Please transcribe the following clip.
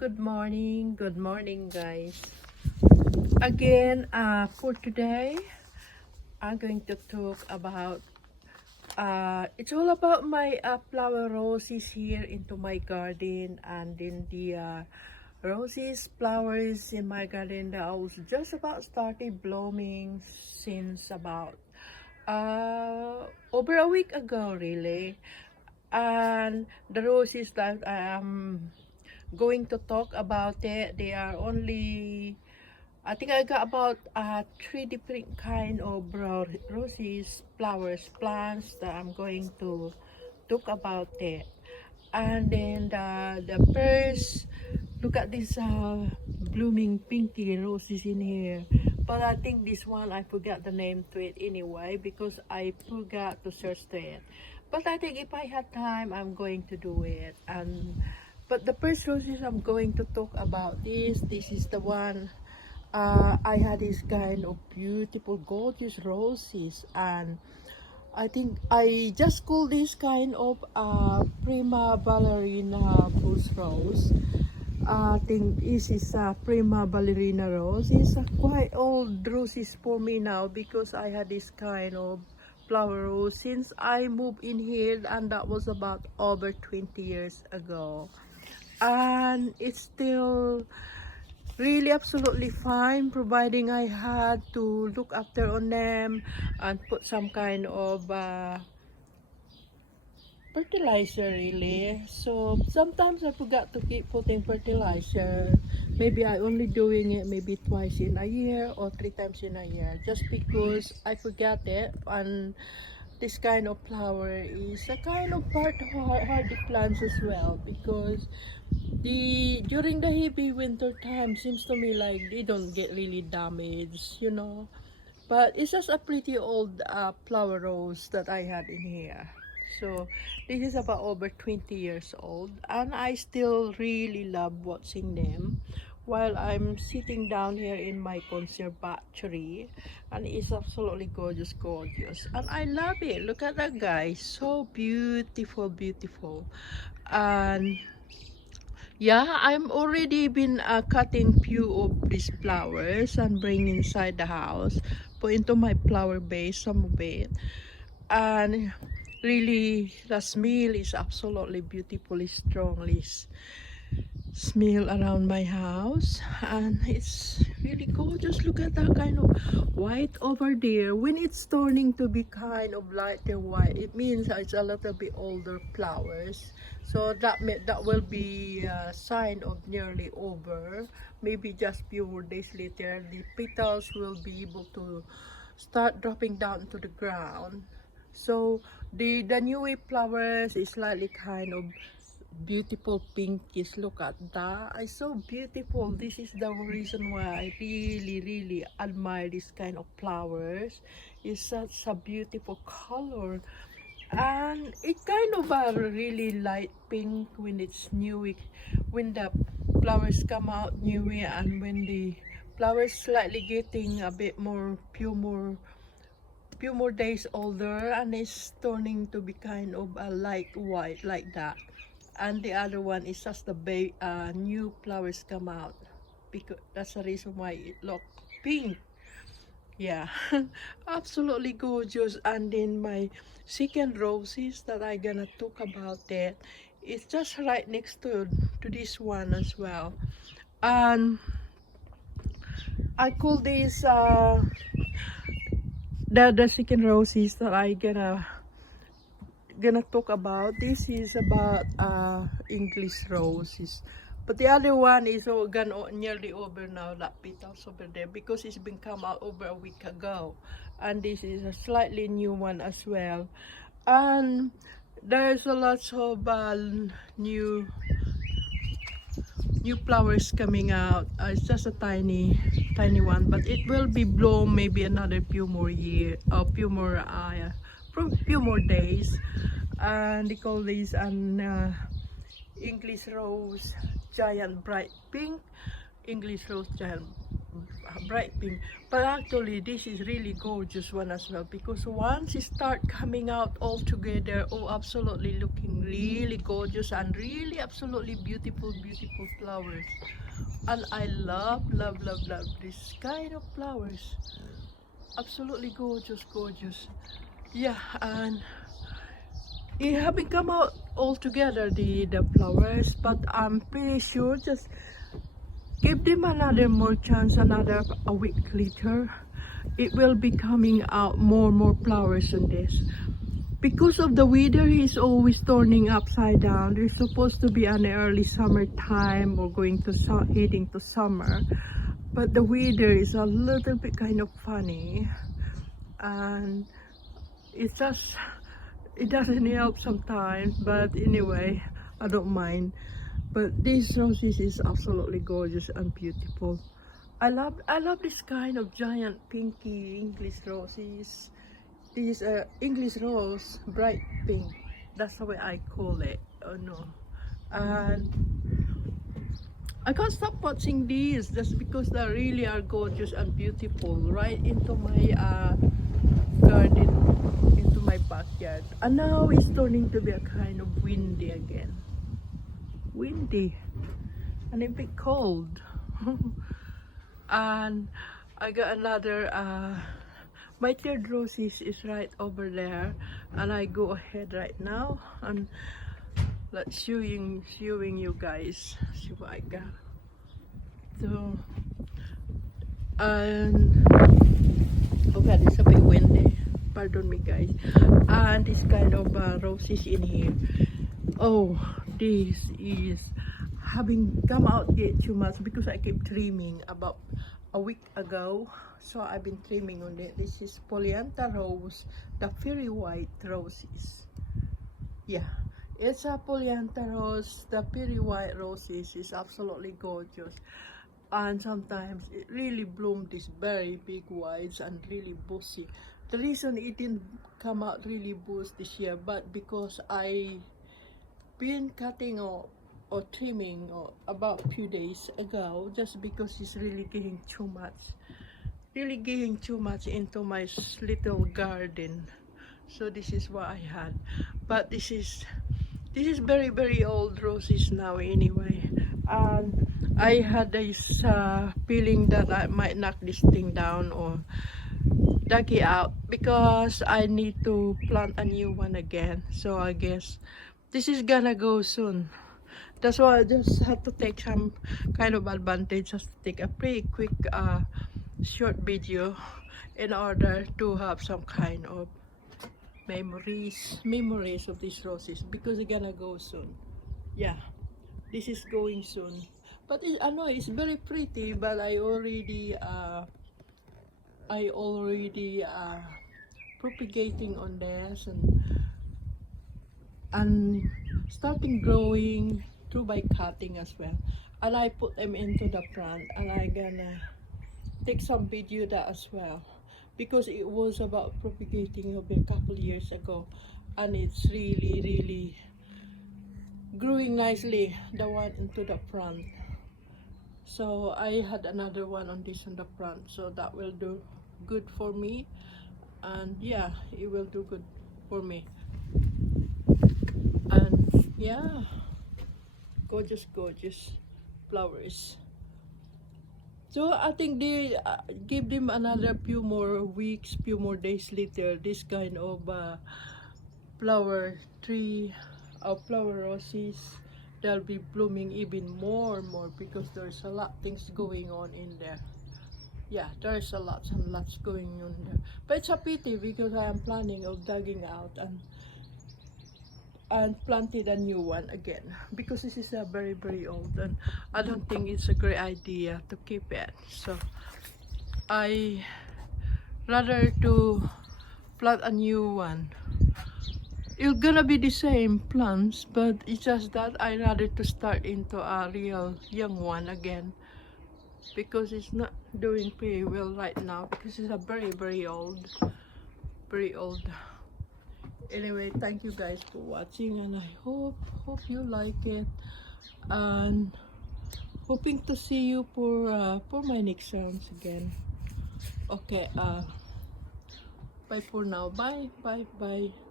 Good morning, guys. Again, for today, I'm going to talk about. It's all about my flower roses here into my garden, and then the roses flowers in my garden that was just about started blooming since about over a week ago, really. And the roses that I am going to talk about it, they are only, I think I got about three different kind of roses, flowers, plants that I'm going to talk about it. And then the first, look at this blooming pinky roses in here. But I think this one I forgot the name to it anyway because I forgot to search to it. But I think if I had time, I'm going to do it. And but the first roses I'm going to talk about this is the one. I had this kind of beautiful, gorgeous roses, and I think I just call this kind of prima ballerina bush rose. I think this is a prima ballerina rose. It's a quite old roses for me now because I had this kind of flower rose since I moved in here, and that was about over 20 years ago. And it's still really absolutely fine providing I had to look after on them and put some kind of fertilizer, really. So sometimes I forgot to keep putting fertilizer. Maybe I only doing it maybe twice in a year or 3 times in a year just because I forgot it. And this kind of flower is a kind of part hardy plants as well because the during the heavy winter time seems to me like they don't get really damaged. But it's just a pretty old flower rose that I have in here. So this is about over 20 years old, and I still really love watching them while I'm sitting down here in my conservatory, and it's absolutely gorgeous, gorgeous, and I love it. Look at that, guy, so beautiful, beautiful. And yeah, I'm already been cutting few of these flowers and bring inside the house, put into my flower base some of it, and really the smell is absolutely beautifully strongly smell around my house, and it's really gorgeous. Look at that kind of white over there. When it's turning to be kind of lighter white, it means it's a little bit older flowers, so that will be a sign of nearly over. Maybe just few more days later the petals will be able to start dropping down to the ground. So the new flowers is slightly kind of beautiful pinkish. Look at that, it's so beautiful. This is the reason why I really admire this kind of flowers. It's such a beautiful color, and it kind of a really light pink when it's new, when the flowers come out new, and when the flowers slightly getting a bit more few more days older, and it's turning to be kind of a light white like that. And the other one is just the new flowers come out, because that's the reason why it look pink. Yeah. Absolutely gorgeous. And then my second roses that I gonna talk about that, it's just right next to this one as well. And I call this the second roses that I gonna talk about. This is about English roses, but the other one is nearly over now, that petals over there, because it's been come out over a week ago. And this is a slightly new one as well, and there's a lot of new flowers coming out. It's just a tiny one, but it will be bloom maybe another few more few more days. And they call these an English rose giant bright pink, English rose giant bright pink. But actually this is really gorgeous one as well, because once it start coming out all together, oh, absolutely looking really gorgeous and really absolutely beautiful flowers. And I love this kind of flowers. Absolutely gorgeous. Yeah, and it haven't come out all together, the flowers, but I'm pretty sure just give them another more chance, another a week later, it will be coming out more flowers on this. Because of the weather, is always turning upside down. There's supposed to be an early summertime or going to heading to summer, but the weather is a little bit kind of funny, and it's just, it doesn't help sometimes. But anyway, I don't mind. But this roses is absolutely gorgeous and beautiful. I love this kind of giant pinky English roses. This English rose, bright pink. That's the way I call it. Oh no. And I can't stop watching these just because they really are gorgeous and beautiful right into my garden, into my backyard. And now it's turning to be a kind of windy again. Windy and a bit cold. And I got another my third roses is right over there, and I go ahead right now and let's showing you guys, see what I got. So, and okay, it's a bit windy, pardon me guys. And this kind of roses in here, oh, this is having come out yet too much because I keep trimming about a week ago, so I've been trimming on it. This is Polyantha rose, the fairy white roses. Yeah, it's a Polyantha rose. The fairy white roses is absolutely gorgeous, and sometimes it really bloomed these very big whites and really bushy. The reason it didn't come out really bush this year, but because I been cutting or trimming about a few days ago, just because it's really getting too much into my little garden. So this is what I had, but this is very old roses now anyway. And I had this feeling that I might knock this thing down or dug it out because I need to plant a new one again. So I guess this is gonna go soon. That's why I just had to take some kind of advantage, just to take a pretty quick short video in order to have some kind of memories of these roses, because they're gonna go soon. Yeah, this is going soon. But I know it's very pretty, but I already propagating on this and starting growing through by cutting as well. And I put them into the front, and I gonna take some video that as well, because it was about propagating over a couple years ago, and it's really growing nicely, the one into the front. So I had another one on this on the front, so that will do good for me. And yeah, it will do good for me. And yeah, gorgeous flowers. So I think they give them another few more weeks, few more days later, this kind of flower tree of flower roses, they'll be blooming even more because there's a lot things going on in there. Yeah, there's a lots and lots going on there. But it's a pity because I am planning of digging out and planted a new one again, because this is a very old, and I don't think it's a great idea to keep it. So I rather to plant a new one. It's gonna be the same plants, but it's just that I rather to start into a real young one again, because it's not doing pretty well right now, because it's a very old. Anyway, thank you guys for watching, and I hope you like it, and hoping to see you for my next rounds again. Okay, bye for now. Bye, bye, bye.